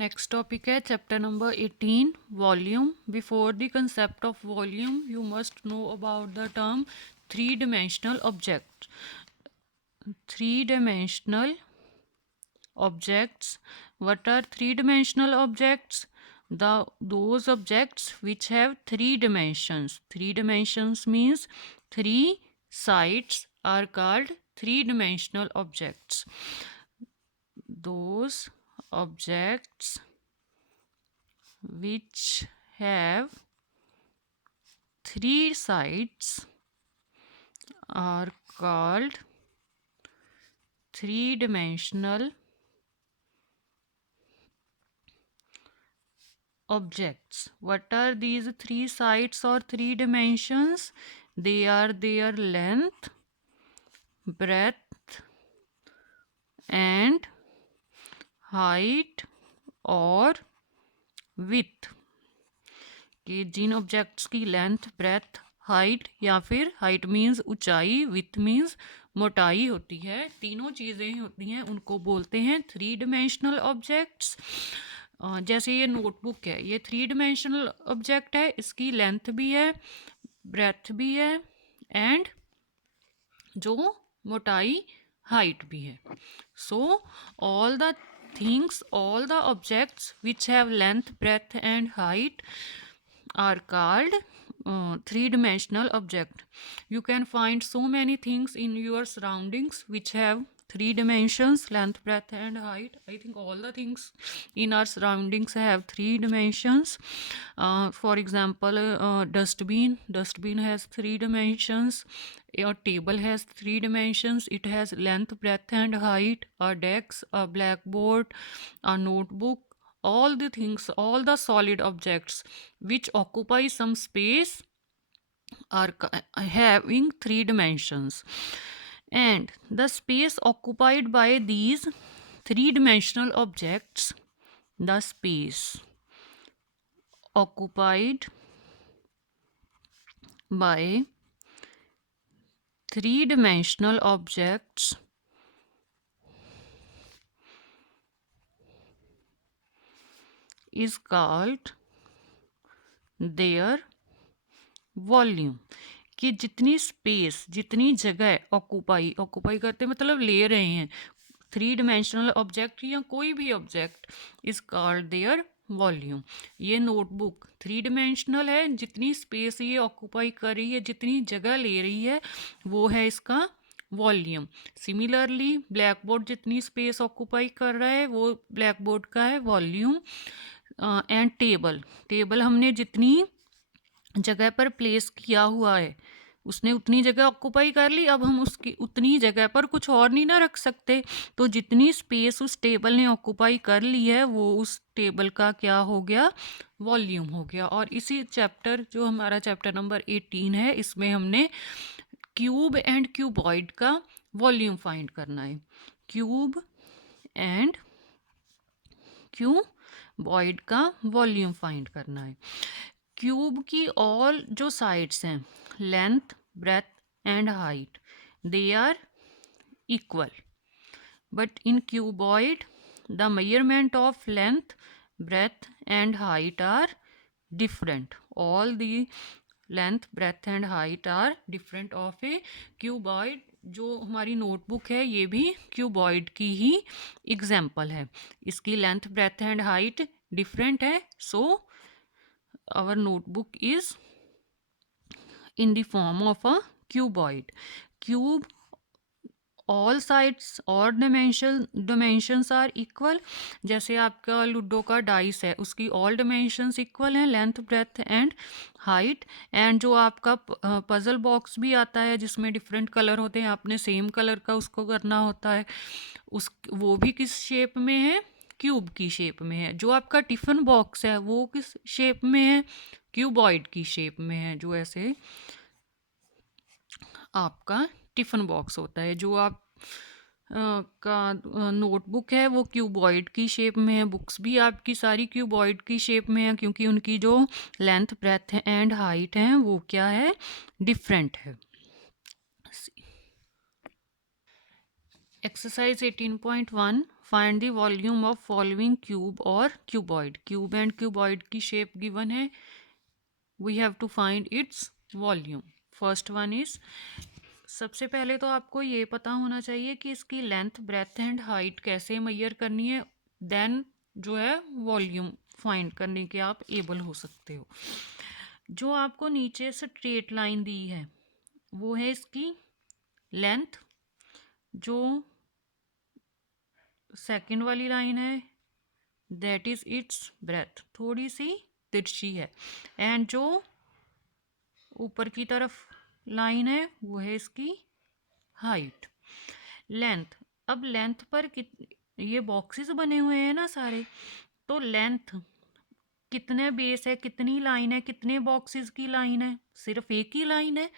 Next topic है chapter number 18 volume. Before the concept of volume you must know about the term three dimensional object. Three dimensional objects. What are three dimensional objects? Those objects which have three dimensions. Three dimensions means three sides are called three dimensional objects. Those objects which have three sides are called three-dimensional objects. What are these three sides or three dimensions? They are their length, breadth, and height or width. कि जिन objects की length, breath, height या फिर height means ऊंचाई, with means मोटाई होती है, तीनों चीज़ें ही होती हैं, उनको बोलते हैं थ्री डिमेंशनल ऑब्जेक्ट्स. जैसे ये नोटबुक है, ये थ्री डिमेंशनल ऑब्जेक्ट है, इसकी लेंथ भी है, ब्रेथ भी है एंड जो मोटाई हाइट भी है. So all the things, all the objects which have length, breadth and height are called three-dimensional object. You can find so many things in your surroundings which have three dimensions, length, breadth and height. I think all the things in our surroundings have three dimensions. For example, dustbin has three dimensions. Your table has three dimensions. It has length, breadth and height. A desk, a blackboard, a notebook, all the things, all the solid objects which occupy some space are having three dimensions. And the space occupied by these three-dimensional objects, the space occupied by three-dimensional objects is called their volume. कि जितनी space, जितनी जगह occupy करते मतलब ले रहे हैं three dimensional object या कोई भी object is called there volume. ये नोटबुक थ्री डिमेंशनल है, जितनी स्पेस ये ऑक्यूपाई कर रही है, जितनी जगह ले रही है, वो है इसका वॉल्यूम. सिमिलरली ब्लैक बोर्ड जितनी स्पेस ऑक्यूपाई कर रहा है वो ब्लैक बोर्ड का है वॉल्यूम. एंड टेबल हमने जितनी जगह पर प्लेस किया हुआ है उसने उतनी जगह ऑक्यूपाई कर ली, अब हम उसकी उतनी जगह पर कुछ और नहीं ना रख सकते, तो जितनी स्पेस उस टेबल ने ऑक्यूपाई कर ली है वो उस टेबल का क्या हो गया, वॉल्यूम हो गया. और इसी चैप्टर जो हमारा चैप्टर नंबर 18 है इसमें हमने क्यूब एंड क्यूबॉइड का वॉल्यूम फाइंड करना है. क्यूब एंड क्यूबॉइड का वॉल्यूम फाइंड करना है. क्यूब की ऑल जो साइड्स हैं, length, breadth and height, they are equal. But in cuboid the measurement of length, breadth and height are different. All the length, breadth and height are different of a cuboid. जो हमारी notebook है ये भी cuboid की ही example है. इसकी length, breadth and height different है. So our notebook is in the form of a cuboid. Cube, all sides और dimensions are equal. जैसे आपका लूडो का डाइस है उसकी all dimensions equal हैं, length, breadth and height. And जो आपका पजल बॉक्स भी आता है जिसमें डिफरेंट कलर होते हैं, आपने सेम कलर का उसको करना होता है, वो भी किस शेप में है, क्यूब की शेप में है. जो आपका टिफ़िन बॉक्स है वो किस शेप में है, क्यूबॉइड की शेप में है. जो ऐसे आपका टिफ़िन बॉक्स होता है, जो आप का नोटबुक है वो क्यूबॉइड की शेप में है. बुक्स भी आपकी सारी क्यूबॉइड की शेप में है क्योंकि उनकी जो लेंथ, ब्रेथ एंड हाइट है वो क्या है, डिफरेंट है. Exercise 18.1 find the volume of following cube और क्यूबॉइड। क्यूब एंड क्यूबॉइड की शेप गिवन है, we have to find its volume. First one is, सबसे पहले तो आपको ये पता होना चाहिए कि इसकी लेंथ, ब्रेथ एंड हाइट कैसे मेजर करनी है, देन जो है वॉल्यूम फाइंड करने के आप एबल हो सकते हो। जो आपको नीचे स्ट्रेट लाइन दी है वो है इसकी लेंथ, जो सेकंड वाली लाइन है दैट इज इट्स ब्रेथ, थोड़ी सी तिरछी है, एंड जो ऊपर की तरफ लाइन है वो है इसकी हाइट। लेंथ, अब लेंथ पर ये बॉक्सेस बने हुए हैं ना सारे, तो लेंथ कितने बेस है, कितनी लाइन है, कितने बॉक्सेस की लाइन है, सिर्फ एक ही लाइन है,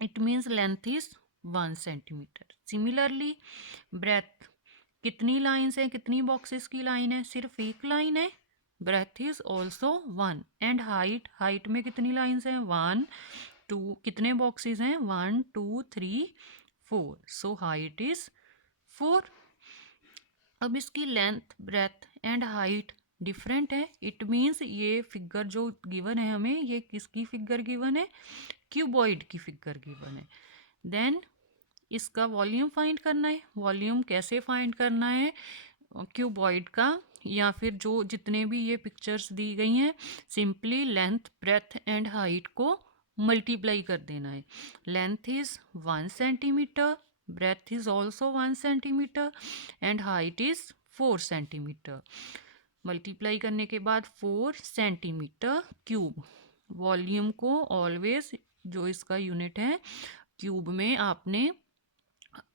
it means length is 1 centimetre. Similarly breadth, कितनी लाइन्स हैं, कितनी बॉक्सेस की लाइन है, सिर्फ एक लाइन है, breadth is also 1। And height, height में कितनी लाइन्स हैं, 1 2, कितने बॉक्सेस हैं, 1 2 3 4, सो हाइट इज 4। अब इसकी length, breadth and height different है, इट मीन्स ये फिगर जो गिवन है हमें, ये किसकी फिगर गिवन है, क्यूबॉइड की फिगर गिवन है। देन इसका वॉल्यूम फाइंड करना है। वॉल्यूम कैसे फाइंड करना है क्यूबॉइड का, या फिर जो जितने भी ये पिक्चर्स दी गई हैं, simply length, breadth and height को मल्टीप्लाई कर देना है। Length is 1 centimetre, breadth is also 1 centimetre and height is 4 centimetre. Multiply करने के बाद 4 सेंटीमीटर क्यूब। वॉल्यूम को ऑलवेज, जो इसका यूनिट है, क्यूब में आपने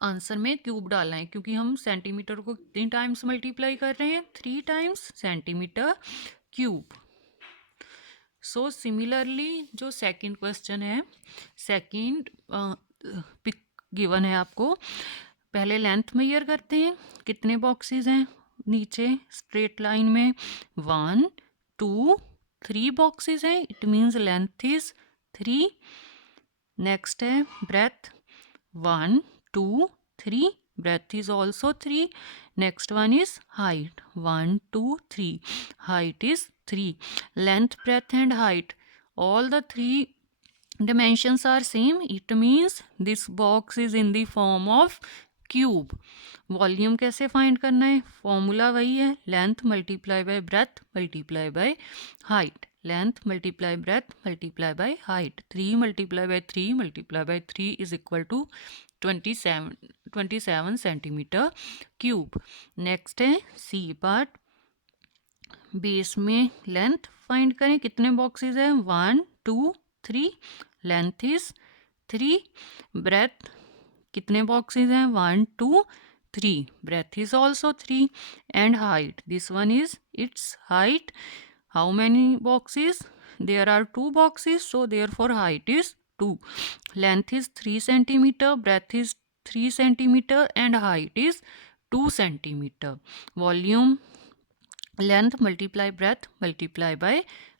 आंसर में क्यूब डालना है, क्योंकि हम सेंटीमीटर को कितनी टाइम्स मल्टीप्लाई कर रहे हैं, 3 times centimetre cube. So similarly जो सेकंड क्वेश्चन है, सेकंड पिक गिवन है आपको, पहले लेंथ मेजर करते हैं, कितने बॉक्सेस हैं नीचे स्ट्रेट लाइन में, 1 2 3 बॉक्सेस हैं, it means length is 3। Next है breath, 1 2 3, breadth is also 3. Next one is height, 1 2 3, height is 3. Length, breadth and height, all the three dimensions are same, it means this box is in the form of cube. Volume कैसे find करना है, formula वही है, length multiply by breadth multiply by height, length multiply breadth multiply by height, 3 multiply by 3 multiply by 3 is equal to 27 centimetre cube. Next है C part, base में length find करें, कितने boxes हैं, 1 2 3, length is 3। Breadth, कितने boxes हैं, 1 2 3, breadth is also 3। And height, this one is its height, how many boxes, there are 2 boxes, so therefore height is 2। Length is 3 centimeter, breadth is 3 centimeter and height is 2 centimeter. Volume, length multiply breadth multiply by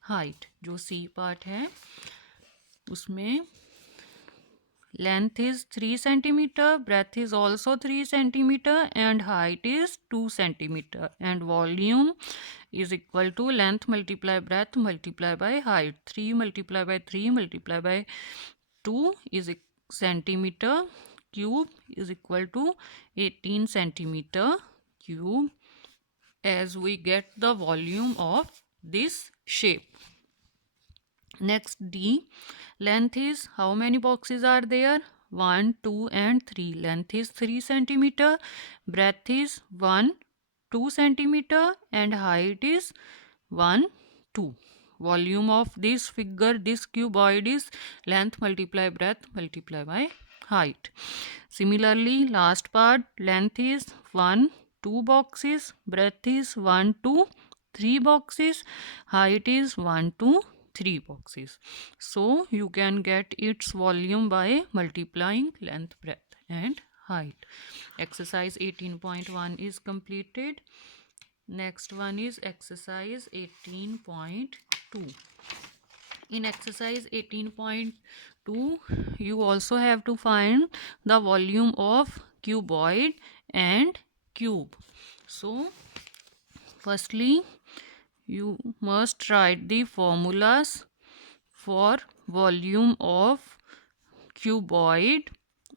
height. जो C part है उसमें length is 3 centimeter, breadth is also 3 centimeter and height is 2 centimeter, and volume is equal to length multiply breadth multiply by height. 3 multiply by 3 multiply by 2 is centimeter cube is equal to 18 centimeter cube, as we get the volume of this shape. Next D, length is, how many boxes are there, 1 2 and 3, length is 3 centimeter, breadth is 1 2 centimeter and height is 1 2. Volume of this figure, this cuboid is length multiply breadth multiply by height. Similarly, last part, length is 1 2 boxes, breadth is 1 2 3 boxes, height is 1 2 3 boxes. So you can get its volume by multiplying length, breadth and height. Exercise 18.1 is completed. Next one is exercise 18.2. In exercise 18.2, you also have to find the volume of cuboid and cube. So firstly you must write the formulas for volume of cuboid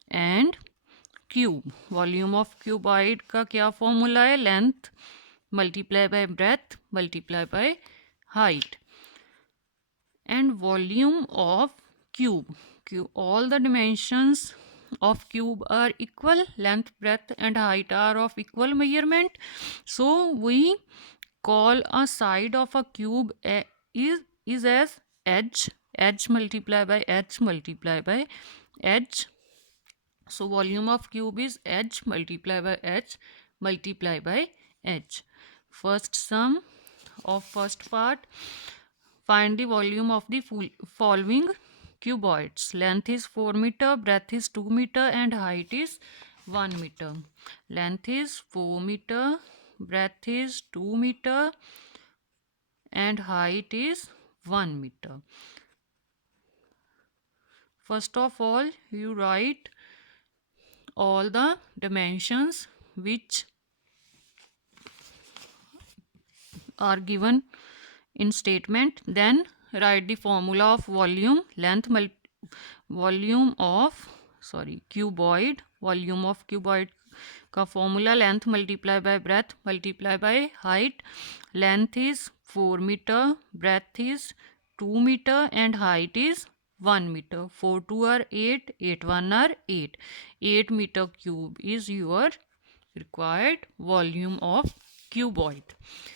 and cube. Volume of cuboid का क्या formula है? Length multiply by breadth multiply by height. And volume of cube. All the dimensions of cube are equal. Length, breadth and height are of equal measurement. So we call a side of a cube is as edge. Edge multiply by edge multiply by edge. So volume of cube is edge multiply by edge multiply by edge. First sum of first part. Find the volume of the following cuboids. Length is 4 meter, breadth is 2 meter and height is 1 meter. Length is 4 meter, breadth is 2 meter and height is 1 meter. First of all, you write all the dimensions which are given in statement. Then write the formula of volume. Length cuboid. Volume of cuboid का formula length multiply by breadth multiply by height. Length is 4 meter, breadth is 2 meter and height is 1 meter. 4 2 are 8, 8 1 are 8. 8 meter cube is your required volume of cuboid.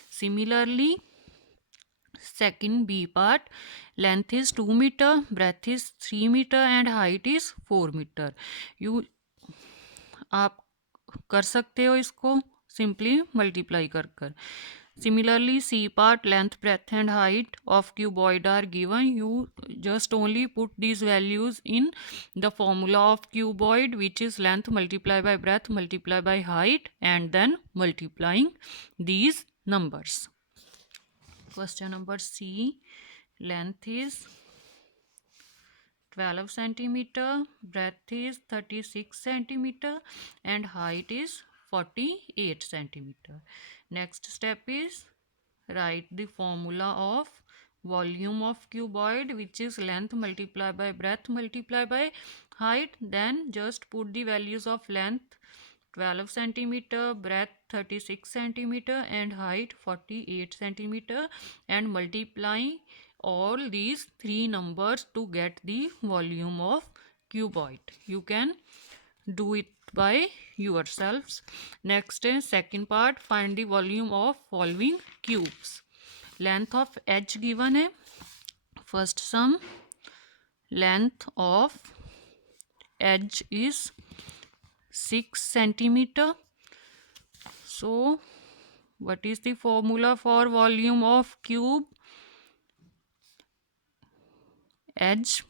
Similarly, second B part, length is 2 meter, breadth is 3 meter and height is 4 meter. आप कर सकते हो इसको simply multiply कर कर. Similarly, C part, length, breadth and height of cuboid are given. You just only put these values in the formula of cuboid, which is length multiply by breadth multiply by height, and then multiplying these numbers. Question number C. Length is 12 centimeter, breadth is 36 centimeter and height is 48 centimeter. Next step is write the formula of volume of cuboid, which is length multiply by breadth multiply by height. Then just put the values of length 12 centimeter, breadth 36 centimeter and height 48 centimeter and multiply all these three numbers to get the volume of cuboid. You can do it by yourselves. Next is second part, find the volume of following cubes. Length of edge given है. First sum, length of edge is 6 centimeter. So what is the formula for volume of cube? Edge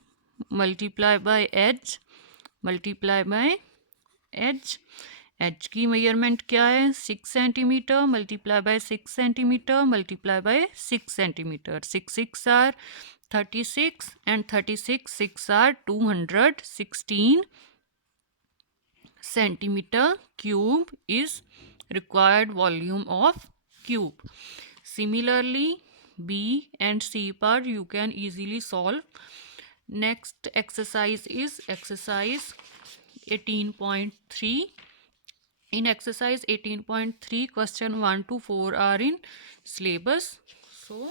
multiply by edge multiply by edge. H की measurement क्या है? 6 centimetre multiply by 6 centimetre multiply by 6 centimetre. 6 6 are 36 and 36 6 are 216 centimeter cube is required volume of cube. Similarly, B and C part you can easily solve. Next exercise is exercise 18.3. In exercise 18.3, question 1 to 4 are in syllabus. So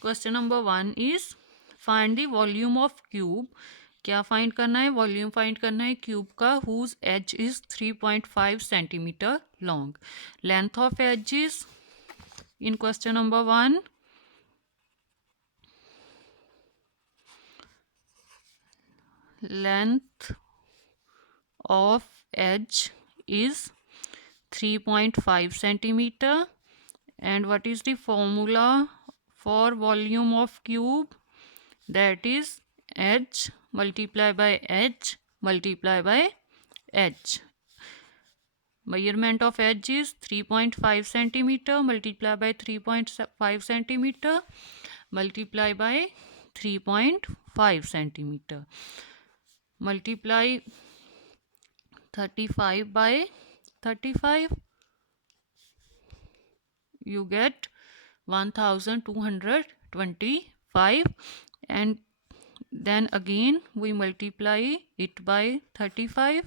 question number 1 is find the volume of cube. क्या find करना है? Volume find करना है cube का whose edge is 3.5 centimeter long. Length of edge is in question number 1 length of edge is 3.5 centimeter. And what is the formula for volume of cube? That is edge multiply by edge multiply by edge. Measurement of edge is 3.5 centimeter multiply by 3.5 centimeter multiply by 3.5 centimeter. Multiply 35 by 35 you get 1225, and then again we multiply it by 35.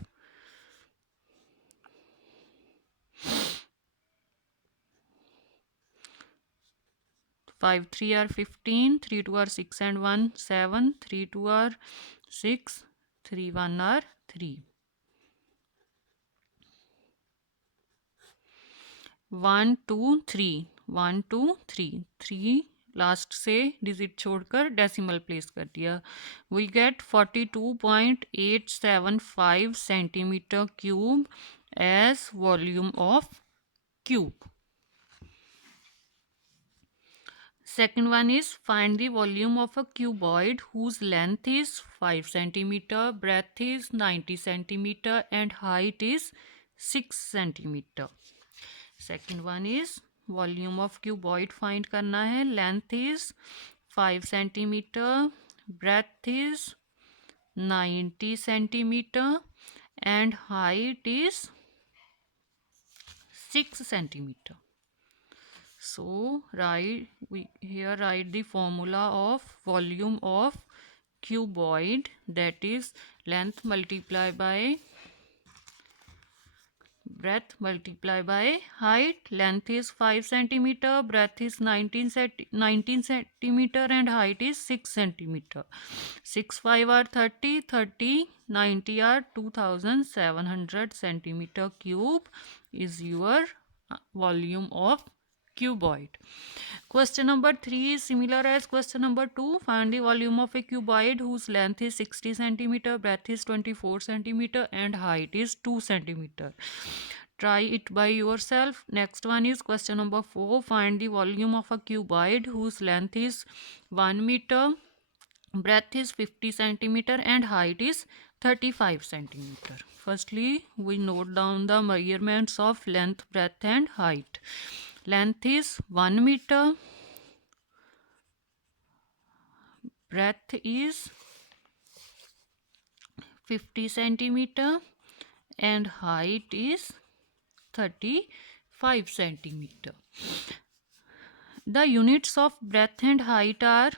5 3 are 15, 3 2 are 6 and 1 7, 3 2 are 6, 3 1 are 3. 1 2 3, 1 2 3, 3 last से digit छोड़कर decimal place कर दिया. We get 42.875 centimetre cube as volume of cube. Second one is find the volume of a cuboid whose length is 5 centimeter, breadth is 90 centimeter and height is 6 centimeter. Second one is volume of cuboid find करना है. Length is 5 centimeter, breadth is 90 centimeter and height is 6 centimeter. So write the formula of volume of cuboid, that is length multiplied by breadth multiplied by height. Length is 5 centimeter, breadth is 19 centimeter and height is 6 centimeter. 6 5 are 30, 30 90 are 2700 centimeter cube is your volume of cuboid. Question number 3 is similar as question number 2. Find the volume of a cuboid whose length is 60 centimeter, breadth is 24 centimeter and height is 2 centimeter. Try it by yourself. Next one is question number 4. Find the volume of a cuboid whose length is 1 meter, breadth is 50 centimeter and height is 35 centimeter. Firstly, we note down the measurements of length, breadth and height. Length is 1 meter, breadth is 50 centimeter and height is 35 centimeter. The units of breadth and height are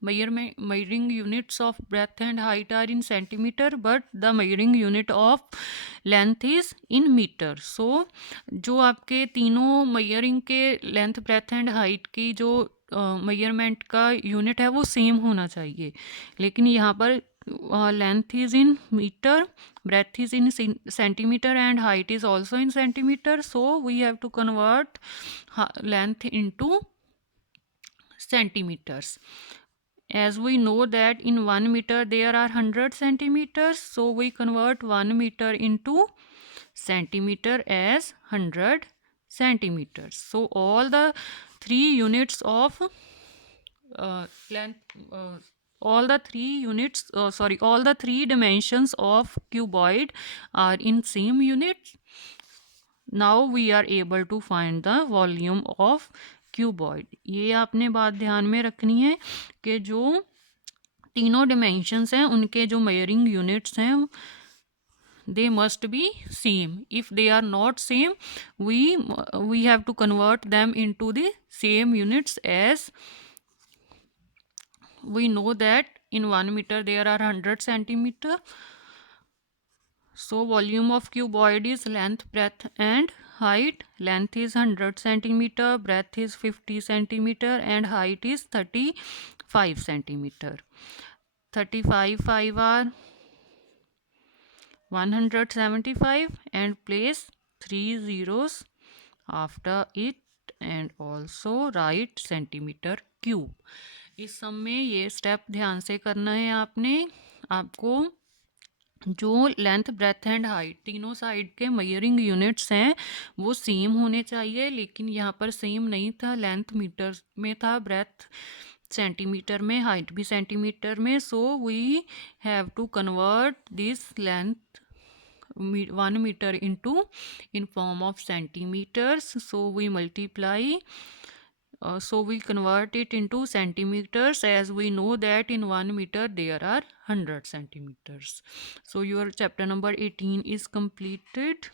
measuring units of breadth and height are in centimeter, but the measuring unit of length is in meter. So जो आपके तीनों measuring के length, breadth and height की जो measurement का unit है वो same होना चाहिए, लेकिन यहाँ पर length is in meter, breadth is in centimeter and height is also in centimeter. So we have to convert length into centimeters. As we know that in 1 meter there are 100 centimeters, so we convert 1 meter into centimeter as 100 centimeters. So all the three units of length, all the three dimensions of cuboid are in same units. Now we are able to find the volume of cuboid. ये आपने बात ध्यान में रखनी है कि जो तीनों डिमेंशंस हैं उनके जो मेजरिंग यूनिट्स हैं they must be same. If they are not same, we have to convert them into the same units, as we know that in 1 meter there are 100 centimeter. So volume of cuboid is length, breadth and height. Length is 100 centimeter, breadth is 50 centimeter and height is 35 centimeter. 35 5 are 175 and place 3 zeros after it and also write centimeter cube. इस सम में ये step ध्यान से करना है आपने. आपको जो लेंथ, ब्रेथ एंड हाइट तीनों साइड के मेजरिंग यूनिट्स हैं वो सेम होने चाहिए, लेकिन यहाँ पर सेम नहीं था. लेंथ मीटर में था, ब्रेथ सेंटीमीटर में, हाइट भी सेंटीमीटर में. So we have to convert this length 1 meter into in form of centimeters. So we multiply. So we convert it into centimeters, as we know that in 1 meter there are 100 centimeters. So your chapter number 18 is completed.